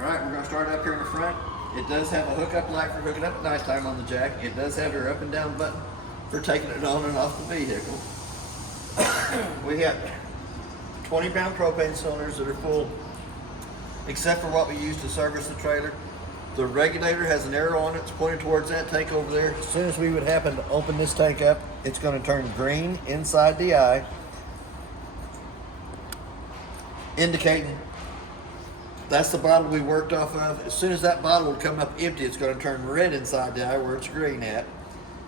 Alright, we're going to start up here in the front. It does have a hookup light for hooking up at nighttime on the jack. It does have your up and down button for taking it on and off the vehicle. We have 20-pound propane cylinders that are full, except for what we use to service the trailer. The regulator has an arrow on it. It's pointed towards that tank over there. As soon as we would happen to open this tank up, it's going to turn green inside the eye, indicating that's the bottle we worked off of. As soon as that bottle would come up empty, it's going to turn red inside the eye where it's green at.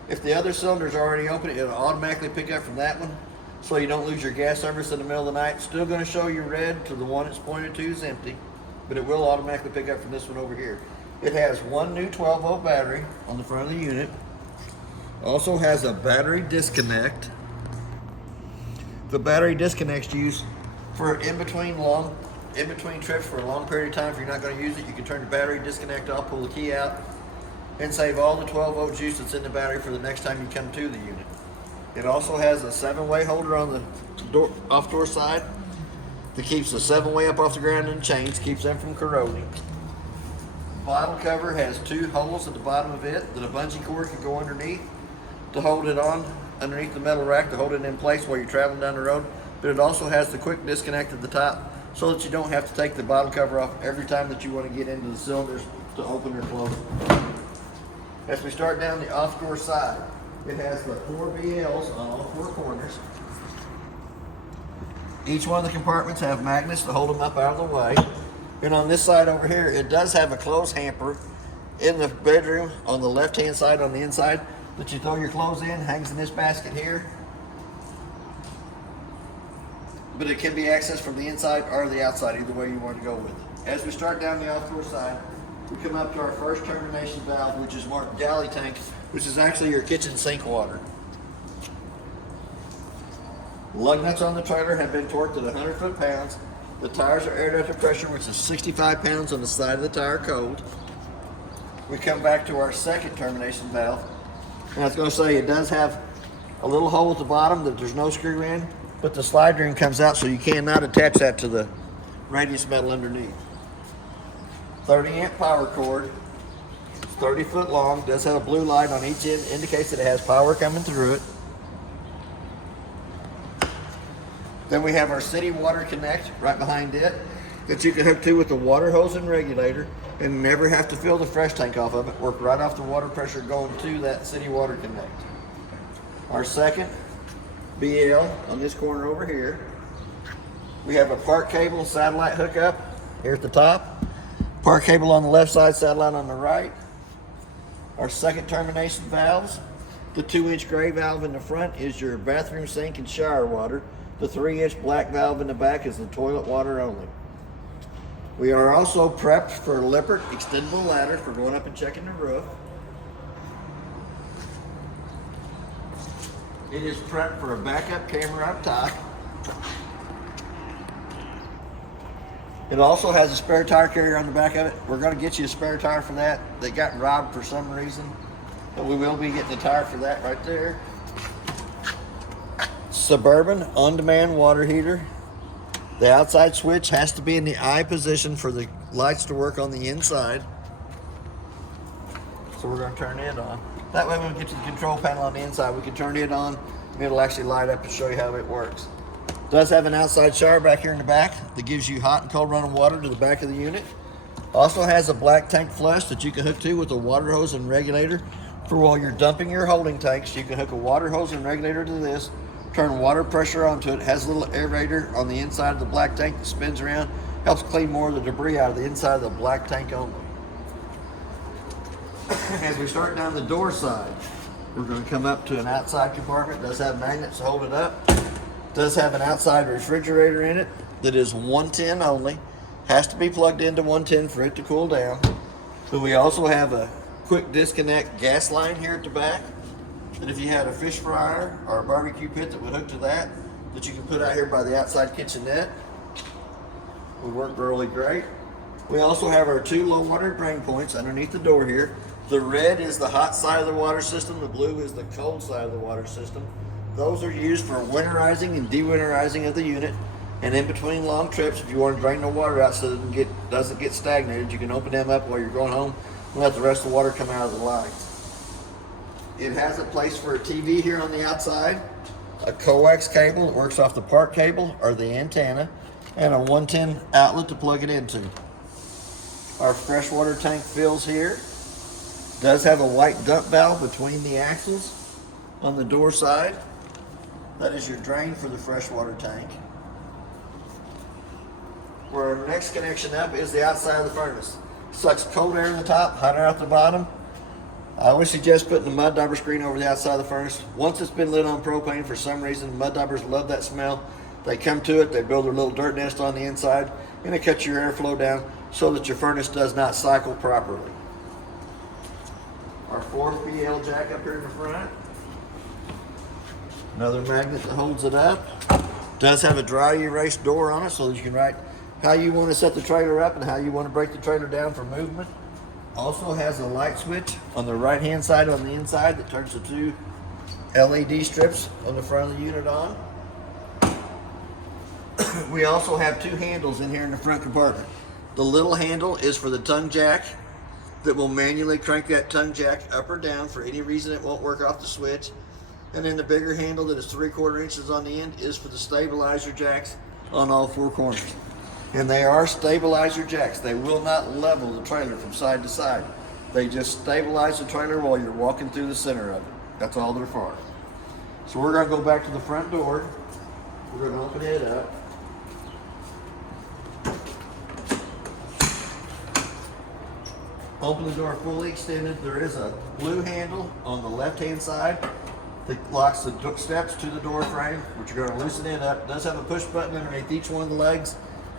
If the other cylinder's already open, it'll automatically pick up from that one, so you don't lose your gas service in the middle of the night. It's still going to show you red to the one it's pointed to is empty, but it will automatically pick up from this one over here. It has one new 12-volt battery on the front of the unit. Also has a battery disconnect. The battery disconnect's used for in between trips for a long period of time. If you're not going to use it, you can turn the battery disconnect off, pull the key out, and save all the 12-volt juice that's in the battery for the next time you come to the unit. It also has a 7-way holder on the off door side that keeps the 7-way up off the ground and chains, keeps them from corroding. Bottle cover has 2 holes at the bottom of it that a bungee cord can go underneath to hold it on underneath the metal rack to hold it in place while you're traveling down the road. But it also has the quick disconnect at the top so that you don't have to take the bottle cover off every time that you want to get into the cylinders to open or close. As we start down the off door side, it has the 4 BLs on all 4 corners. Each one of the compartments have magnets to hold them up out of the way. And on this side over here, it does have a clothes hamper in the bedroom on the left-hand side on the inside that you throw your clothes in, hangs in this basket here. But it can be accessed from the inside or the outside, either way you want to go with it. As we start down the off-door side, we come up to our first termination valve, which is marked galley tank, which is actually your kitchen sink water. Lug nuts on the trailer have been torqued at 100 foot-pounds. The tires are air ducted pressure, which is 65 pounds on the side of the tire cold. We come back to our second termination valve. And I was going to say, it does have a little hole at the bottom that there's no screw in, but the slide ring comes out so you cannot attach that to the radius metal underneath. 30-amp power cord. It's 30 foot long. Does have a blue light on each end, indicates that it has power coming through it. Then we have our city water connect right behind it that you can hook to with the water hose and regulator and never have to fill the fresh tank off of it. Work right off the water pressure going to that city water connect. Our second BL on this corner over here. We have a park cable satellite hookup here at the top. Park cable on the left side, satellite on the right. Our second termination valves. The 2-inch gray valve in the front is your bathroom sink and shower water. The 3-inch black valve in the back is the toilet water only. We are also prepped for a Lippert extendable ladder for going up and checking the roof. It is prepped for a backup camera up top. It also has a spare tire carrier on the back of it. We're going to get you a spare tire for that. They got robbed for some reason, but we will be getting a tire for that right there. Suburban on-demand water heater. The outside switch has to be in the eye position for the lights to work on the inside. So we're going to turn it on. That way when we get to the control panel on the inside, we can turn it on and it'll actually light up and show you how it works. It does have an outside shower back here in the back that gives you hot and cold running water to the back of the unit. Also has a black tank flush that you can hook to with a water hose and regulator for while you're dumping your holding tanks. You can hook a water hose and regulator to this, turn water pressure onto it. It has a little aerator on the inside of the black tank that spins around, helps clean more of the debris out of the inside of the black tank only. As we start down the door side, we're going to come up to an outside compartment. It does have magnets to hold it up. It does have an outside refrigerator in it that is 110 only. Has to be plugged into 110 for it to cool down. But we also have a quick disconnect gas line here at the back. And if you had a fish fryer or a barbecue pit that would hook to that you can put out here by the outside kitchenette, would work really great. We also have our 2 low water drain points underneath the door here. The red is the hot side of the water system. The blue is the cold side of the water system. Those are used for winterizing and dewinterizing of the unit. And in between long trips, if you want to drain the water out so it doesn't get stagnated, you can open them up while you're going home and let the rest of the water come out of the line. It has a place for a TV here on the outside, a coax cable that works off the park cable or the antenna, and a 110 outlet to plug it into. Our freshwater tank fills here. Does have a white dump valve between the axles on the door side. That is your drain for the freshwater tank. Where our next connection up is the outside of the furnace. Sucks cold air in the top, hot air out the bottom. I always suggest putting the mud dauber screen over the outside of the furnace. Once it's been lit on propane, for some reason, mud daubers love that smell. They come to it, they build their little dirt nest on the inside, and it cuts your airflow down so that your furnace does not cycle properly. Our 4th BL jack up here in the front. Another magnet that holds it up. Does have a dry erase door on it so that you can write how you want to set the trailer up and how you want to break the trailer down for movement. Also has a light switch on the right hand side on the inside that turns the 2 LED strips on the front of the unit on. We also have 2 handles in here in the front compartment. The little handle is for the tongue jack that will manually crank that tongue jack up or down. For any reason it won't work off the switch. And then the bigger handle that is 3/4 inches on the end is for the stabilizer jacks on all 4 corners. And they are stabilizer jacks. They will not level the trailer from side to side. They just stabilize the trailer while you're walking through the center of it. That's all they're for. So we're going to go back to the front door. We're going to open it up. Open the door fully extended. There is a blue handle on the left-hand side that locks the steps to the door frame, which you're going to loosen it up. It does have a push button underneath each one of the legs.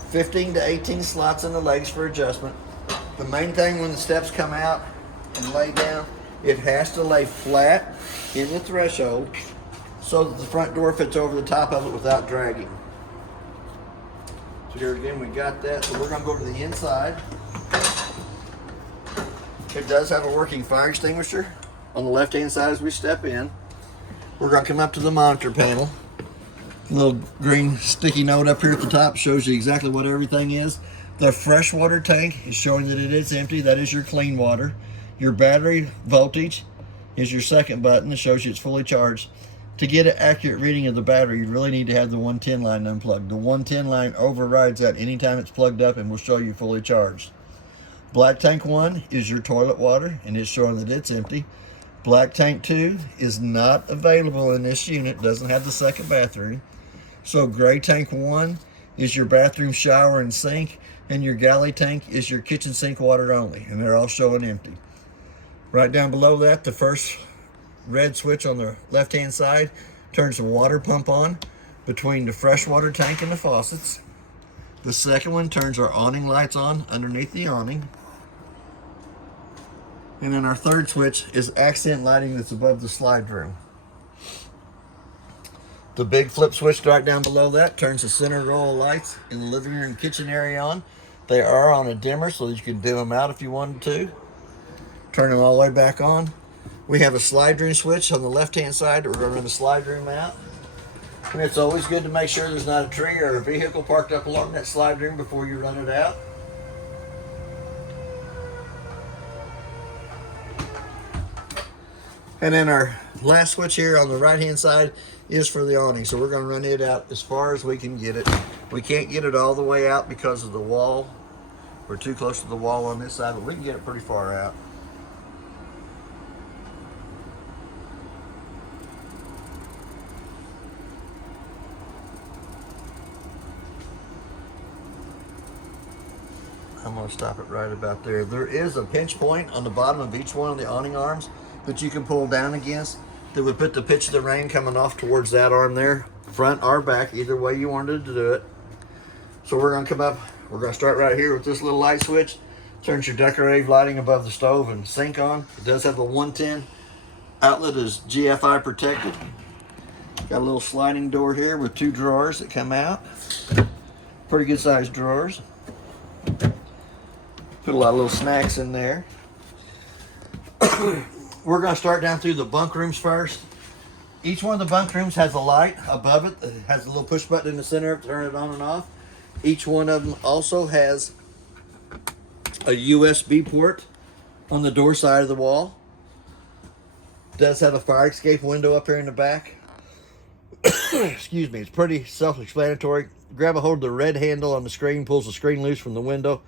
15 to 18 slots in the legs for adjustment. The main thing when the steps come out and lay down, it has to lay flat in the threshold so that the front door fits over the top of it without dragging. So here again, we got that. So we're going to go to the inside. It does have a working fire extinguisher on the left-hand side as we step in. We're going to come up to the monitor panel. A little green sticky note up here at the top shows you exactly what everything is. The freshwater tank is showing that it is empty. That is your clean water. Your battery voltage is your second button that shows you it's fully charged. To get an accurate reading of the battery, you really need to have the 110 line unplugged. The 110 line overrides that anytime it's plugged up and will show you fully charged. Black tank 1 is your toilet water, and it's showing that it's empty. Black tank 2 is not available in this unit, doesn't have the second bathroom. So gray tank 1 is your bathroom, shower, and sink, and your galley tank is your kitchen sink water only, and they're all showing empty. Right down below that, the first red switch on the left-hand side turns the water pump on between the freshwater tank and the faucets. The second one turns our awning lights on underneath the awning. And then our third switch is accent lighting that's above the slide room. The big flip switch right down below that turns the center row of lights in the living room and kitchen area on. They are on a dimmer so that you can dim them out if you wanted to. Turn them all the way back on. We have a slide room switch on the left-hand side that we're going to run the slide room out. And it's always good to make sure there's not a tree or a vehicle parked up along that slide room before you run it out. And then our last switch here on the right-hand side is for the awning. So we're going to run it out as far as we can get it. We can't get it all the way out because of the wall. We're too close to the wall on this side, but we can get it pretty far out. I'm going to stop it right about there. There is a pinch point on the bottom of each one of the awning arms that you can pull down against that would put the pitch of the rain coming off towards that arm there, front or back, either way you wanted to do it. So we're going to come up, we're going to start right here with this little light switch. Turns your decorative lighting above the stove and sink on. It does have the 110 outlet is GFI protected. Got a little sliding door here with 2 drawers that come out. Pretty good sized drawers. Put a lot of little snacks in there. We're going to start down through the bunk rooms first. Each one of the bunk rooms has a light above it. It has a little push button in the center to turn it on and off. Each one of them also has a USB port on the door side of the wall. Does have a fire escape window up here in the back. Excuse me, it's pretty self-explanatory. Grab a hold of the red handle on the screen, pulls the screen loose from the window.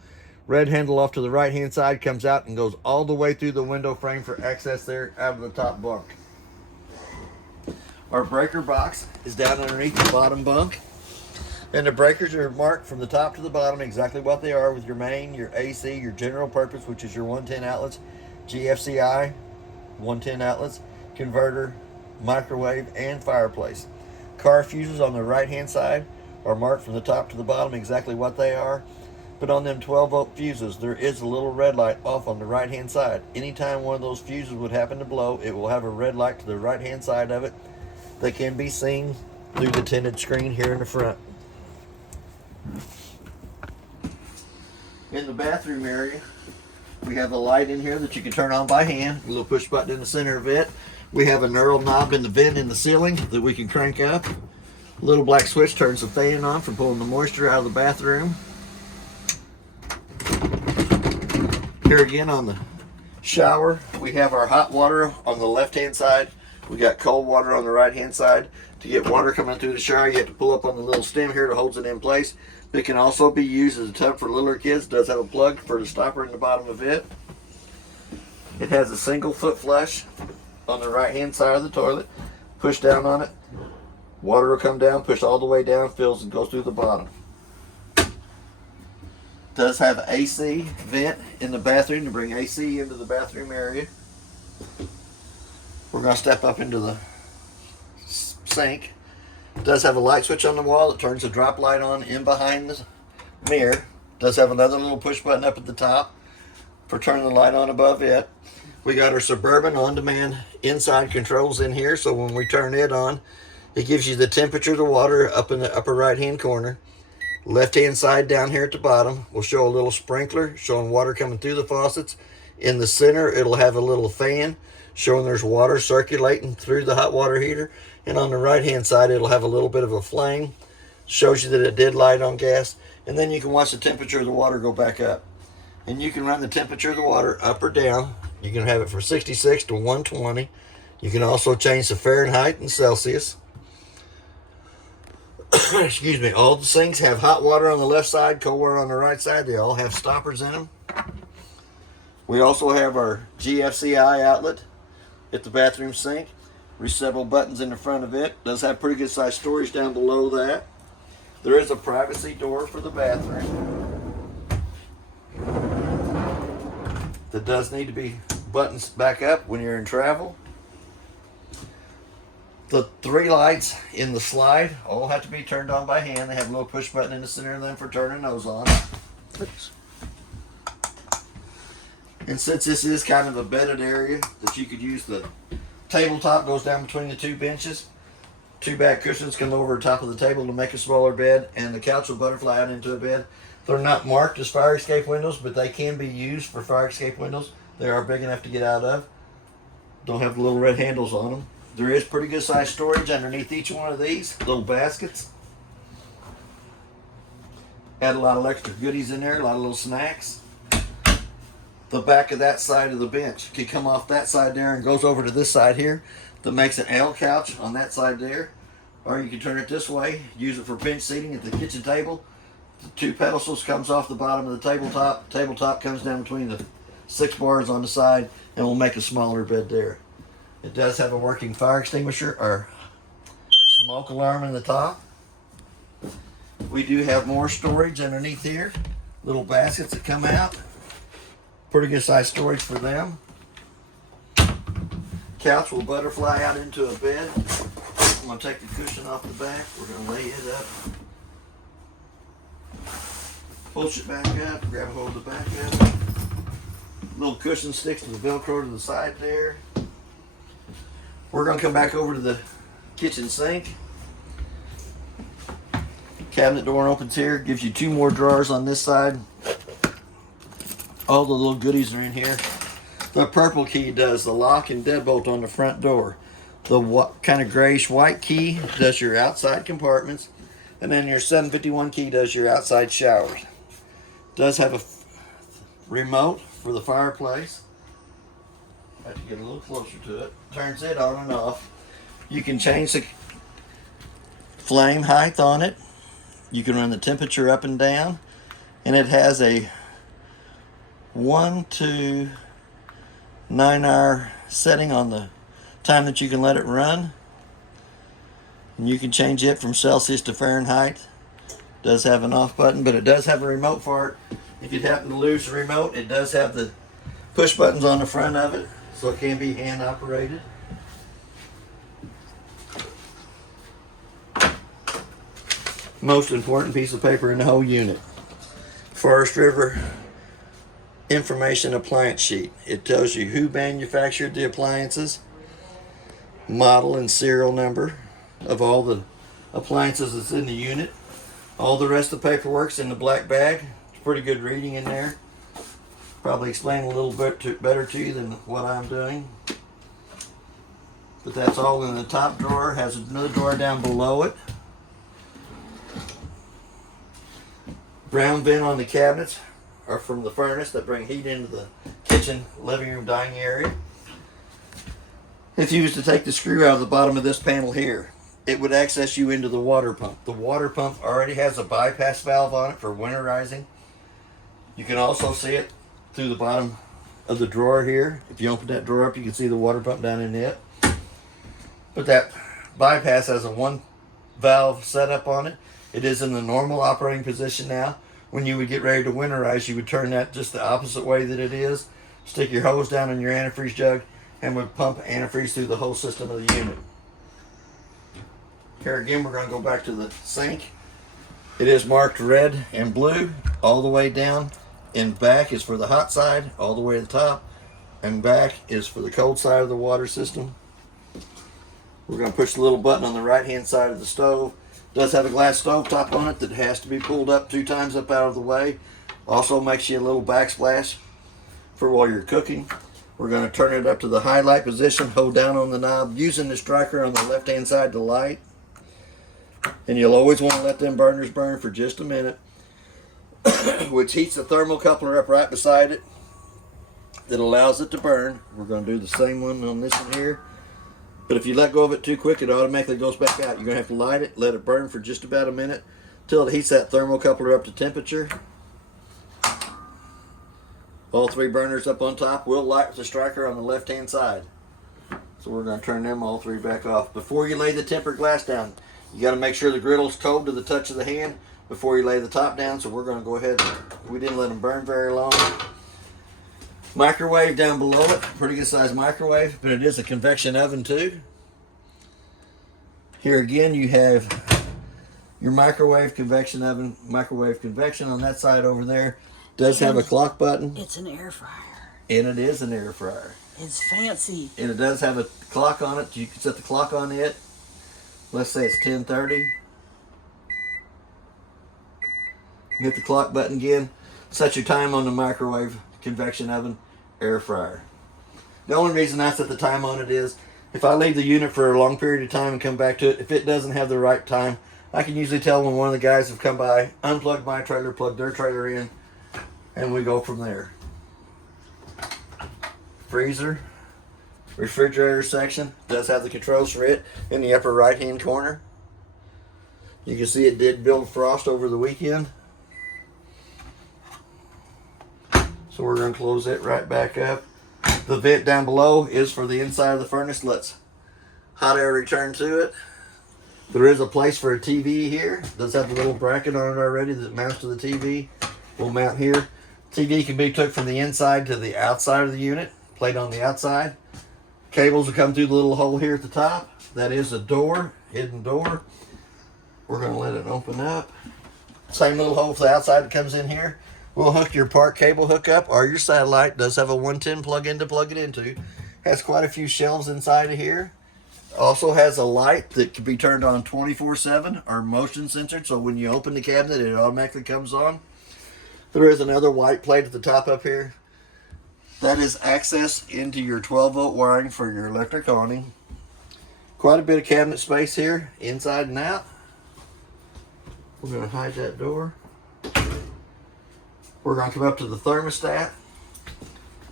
Red handle off to the right hand side comes out and goes all the way through the window frame for access there out of the top bunk. Our breaker box is down underneath the bottom bunk. And the breakers are marked from the top to the bottom exactly what they are, with your main, your AC, your general purpose, which is your 110 outlets, GFCI 110 outlets, converter, microwave, and fireplace. Car fuses on the right hand side are marked from the top to the bottom exactly what they are. But on them 12-volt fuses, there is a little red light off on the right hand side. Anytime one of those fuses would happen to blow, it will have a red light to the right hand side of it that can be seen through the tinted screen here in the front. In the bathroom area, we have a light in here that you can turn on by hand, a little push button in the center of it. We have a knurled knob in the vent in the ceiling that we can crank up. A little black switch turns the fan on for pulling the moisture out of the bathroom. Here again on the shower, we have our hot water on the left hand side. We got cold water on the right hand side. To get water coming through the shower, you have to pull up on the little stem here that holds it in place. It can also be used as a tub for littler kids. It does have a plug for the stopper in the bottom of it. It has a single foot flush on the right hand side of the toilet. Push down on it. Water will come down, push all the way down, fills and goes through the bottom. It does have an AC vent in the bathroom to bring AC into the bathroom area. We're going to step up into the sink. It does have a light switch on the wall that turns the drop light on in behind the mirror. It does have another little push button up at the top for turning the light on above it. We got our Suburban on-demand inside controls in here, so when we turn it on, it gives you the temperature of the water up in the upper right hand corner. Left hand side down here at the bottom will show a little sprinkler showing water coming through the faucets. In the center, it'll have a little fan showing there's water circulating through the hot water heater. And on the right hand side, it'll have a little bit of a flame. Shows you that it did light on gas. And then you can watch the temperature of the water go back up. And you can run the temperature of the water up or down. You can have it from 66 to 120. You can also change the Fahrenheit and Celsius. Excuse me. All the sinks have hot water on the left side, cold water on the right side. They all have stoppers in them. We also have our GFCI outlet at the bathroom sink. Several buttons in the front of it. Does have pretty good sized storage down below that. There is a privacy door for the bathroom that does need to be buttons back up when you're in travel. The 3 lights in the slide all have to be turned on by hand. They have a little push button in the center of them for turning those on. Oops. And since this is kind of a bedded area that you could use, the tabletop goes down between the 2 benches. 2 back cushions come over the top of the table to make a smaller bed, and the couch will butterfly out into a bed. They're not marked as fire escape windows, but they can be used for fire escape windows. They are big enough to get out of. Don't have the little red handles on them. There is pretty good sized storage underneath each one of these little baskets. Add a lot of extra goodies in there, a lot of little snacks. The back of that side of the bench can come off that side there and goes over to this side here. That makes an L couch on that side there. Or you can turn it this way, use it for bench seating at the kitchen table. The 2 pedestals comes off the bottom of the tabletop. Tabletop comes down between the 6 bars on the side and will make a smaller bed there. It does have a working fire extinguisher or smoke alarm in the top. We do have more storage underneath here. Little baskets that come out. Pretty good size storage for them. Couch will butterfly out into a bed. I'm going to take the cushion off the back. We're going to lay it up. Push it back up. Grab a hold of the back up. Little cushion sticks to the Velcro to the side there. We're going to come back over to the kitchen sink. Cabinet door opens here. Gives you 2 more drawers on this side. All the little goodies are in here. The purple key does the lock and deadbolt on the front door. The kind of grayish white key does your outside compartments, and then your 751 key does your outside showers. Does have a remote for the fireplace. I have to get a little closer to it. Turns it on and off. You can change the flame height on it. You can run the temperature up and down, and it has a 1 to 9 hour setting on the time that you can let it run, and you can change it from Celsius to Fahrenheit. It does have an off button, but it does have a remote for it. If you happen to lose the remote, it does have the push buttons on the front of it, so it can be hand operated. Most important piece of paper in the whole unit: Forest River information appliance sheet. It tells you who manufactured the appliances, model and serial number of all the appliances that's in the unit. All the rest of the paperwork's in the black bag. It's pretty good reading in there. Probably explain a little bit better to you than what I'm doing. But that's all in the top drawer. Has another drawer down below it. Brown vent on the cabinets are from the furnace that bring heat into the kitchen, living room, dining area. If you was to take the screw out of the bottom of this panel here, it would access you into the water pump. The water pump already has a bypass valve on it for winterizing. You can also see it through the bottom of the drawer here. If you open that drawer up, you can see the water pump down in it. But that bypass has a 1 valve setup on it. It is in the normal operating position now. When you would get ready to winterize, you would turn that just the opposite way that it is. Stick your hose down in your antifreeze jug and would pump antifreeze through the whole system of the unit. Here again, we're going to go back to the sink. It is marked red and blue all the way down. And back is for the hot side, all the way to the top. And back is for the cold side of the water system. We're going to push the little button on the right hand side of the stove. It does have a glass stove top on it that has to be pulled up 2 times up out of the way. Also makes you a little backsplash for while you're cooking. We're going to turn it up to the highlight position, hold down on the knob using the striker on the left hand side to light. And you'll always want to let them burners burn for just a minute, which heats the thermocoupler up right beside it that allows it to burn. We're going to do the same one on this one here. But if you let go of it too quick, it automatically goes back out. You're going to have to light it, let it burn for just about a minute until it heats that thermocoupler up to temperature. All 3 burners up on top will light with the striker on the left hand side. So we're going to turn them all 3 back off. Before you lay the tempered glass down, you got to make sure the griddle's cold to the touch of the hand before you lay the top down. So we're going to go ahead. We didn't let them burn very long. Microwave down below it, pretty good sized microwave, but it is a convection oven too. Here again you have your microwave, convection oven, microwave, convection on that side over there. Does have a clock button. It's an air fryer. And it is an air fryer. It's fancy. And it does have a clock on it. You can set the clock on it. Let's say it's 10:30. Hit the clock button again. Set your time on the microwave, convection oven, air fryer. The only reason I set the time on it is if I leave the unit for a long period of time and come back to it, if it doesn't have the right time, I can usually tell when one of the guys have come by, unplugged my trailer, plugged their trailer in, and we go from there. Freezer, refrigerator section does have the controls for it in the upper right hand corner. You can see it did build frost over the weekend. So we're going to close it right back up. The vent down below is for the inside of the furnace. Let's hot air return to it. There is a place for a TV here. It does have a little bracket on it already that mounts to the TV. We'll mount here. TV can be took from the inside to the outside of the unit, played on the outside. Cables will come through the little hole here at the top. That is a door, hidden door. We're going to let it open up. Same little hole for the outside that comes in here. We'll hook your park cable hookup or your satellite. Does have a 110 plug-in to plug it into. Has quite a few shelves inside of here. Also has a light that can be turned on 24/7 or motion censored, so when you open the cabinet it automatically comes on. There is another white plate at the top up here. That is access into your 12-volt wiring for your electric awning. Quite a bit of cabinet space here, inside and out. We're going to hide that door. We're going to come up to the thermostat.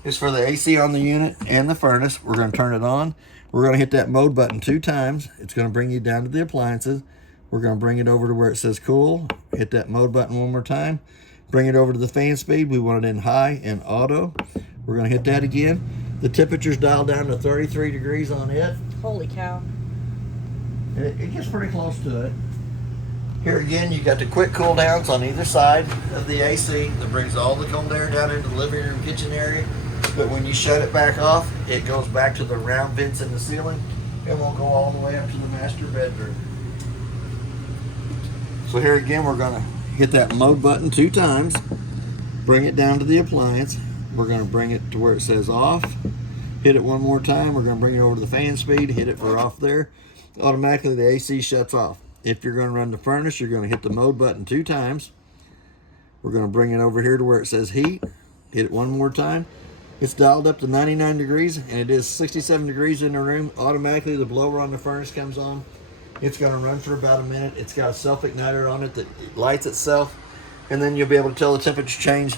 It's for the AC on the unit and the furnace. We're going to turn it on. We're going to hit that mode button 2 times. It's going to bring you down to the appliances. We're going to bring it over to where it says cool. Hit that mode button 1 more time. Bring it over to the fan speed. We want it in high and auto. We're going to hit that again. The temperature's dialed down to 33 degrees on it. Holy cow. And it gets pretty close to it. Here again, you got the quick cool downs on either side of the AC that brings all the cold air down into the living room, kitchen area. But when you shut it back off, it goes back to the round vents in the ceiling and will go all the way up to the master bedroom. So here again, we're going to hit that mode button 2 times, bring it down to the appliance. We're going to bring it to where it says off. Hit it 1 more time. We're going to bring it over to the fan speed, hit it for off there. Automatically the AC shuts off. If you're going to run the furnace, you're going to hit the mode button 2 times. We're going to bring it over here to where it says heat. Hit it 1 more time. It's dialed up to 99 degrees and it is 67 degrees in the room. Automatically the blower on the furnace comes on. It's going to run for about a minute. It's got a self-igniter on it that lights itself, and then you'll be able to tell the temperature change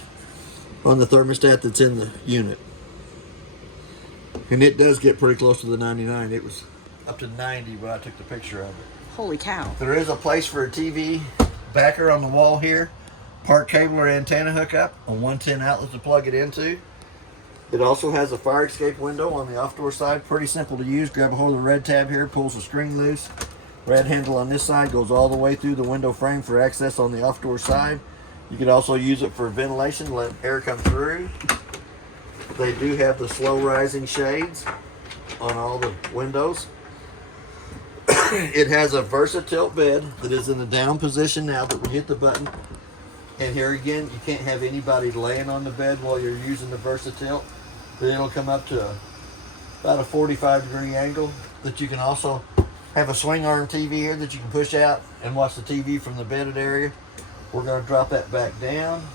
on the thermostat that's in the unit. And it does get pretty close to the 99. It was up to 90 when I took the picture of it. Holy cow. There is a place for a TV backer on the wall here. Part cable or antenna hookup, a 110 outlet to plug it into. It also has a fire escape window on the off door side. Pretty simple to use. Grab a hold of the red tab here, pulls the string loose. Red handle on this side goes all the way through the window frame for access on the off door side. You can also use it for ventilation, let air come through. They do have the slow rising shades on all the windows. It has a Versatilt bed that is in the down position now that we hit the button. And here again, you can't have anybody laying on the bed while you're using the Versatilt. But it'll come up to about a 45-degree angle that you can also have a swing arm TV here that you can push out and watch the TV from the bedded area. We're going to drop that back down.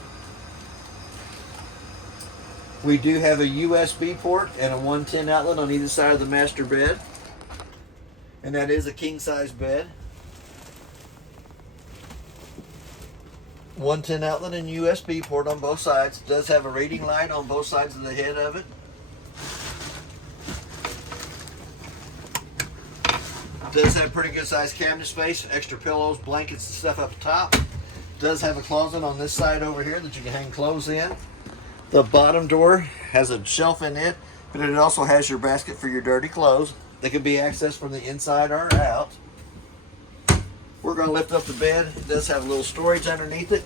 We do have a USB port and a 110 outlet on either side of the master bed. And that is a king size bed. 110 outlet and USB port on both sides. It does have a reading light on both sides of the head of it. Does have pretty good sized cabinet space, extra pillows, blankets and stuff up top. Does have a closet on this side over here that you can hang clothes in. The bottom door has a shelf in it, but it also has your basket for your dirty clothes. They can be accessed from the inside or out. We're going to lift up the bed. It does have a little storage underneath it.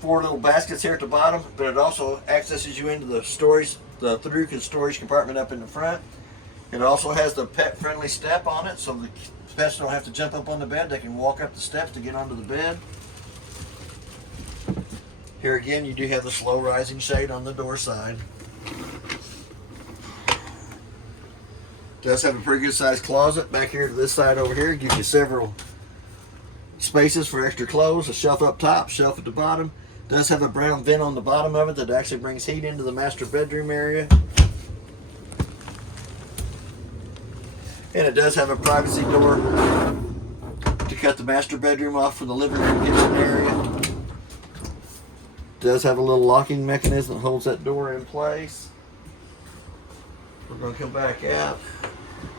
4 little baskets here at the bottom, but it also accesses you into the storage, the through storage compartment up in the front. It also has the pet-friendly step on it, so the pets don't have to jump up on the bed. They can walk up the steps to get onto the bed. Here again, you do have the slow rising shade on the door side. Does have a pretty good sized closet back here to this side over here. Gives you several spaces for extra clothes, a shelf up top, shelf at the bottom. Does have a brown vent on the bottom of it that actually brings heat into the master bedroom area. And it does have a privacy door to cut the master bedroom off from the living room kitchen area. Does have a little locking mechanism that holds that door in place. We're going to come back out.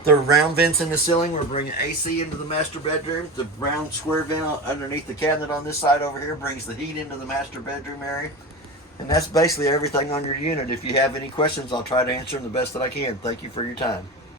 There are round vents in the ceiling. We're bringing AC into the master bedroom. The round square vent underneath the cabinet on this side over here brings the heat into the master bedroom area. And that's basically everything on your unit. If you have any questions, I'll try to answer them the best that I can. Thank you for your time.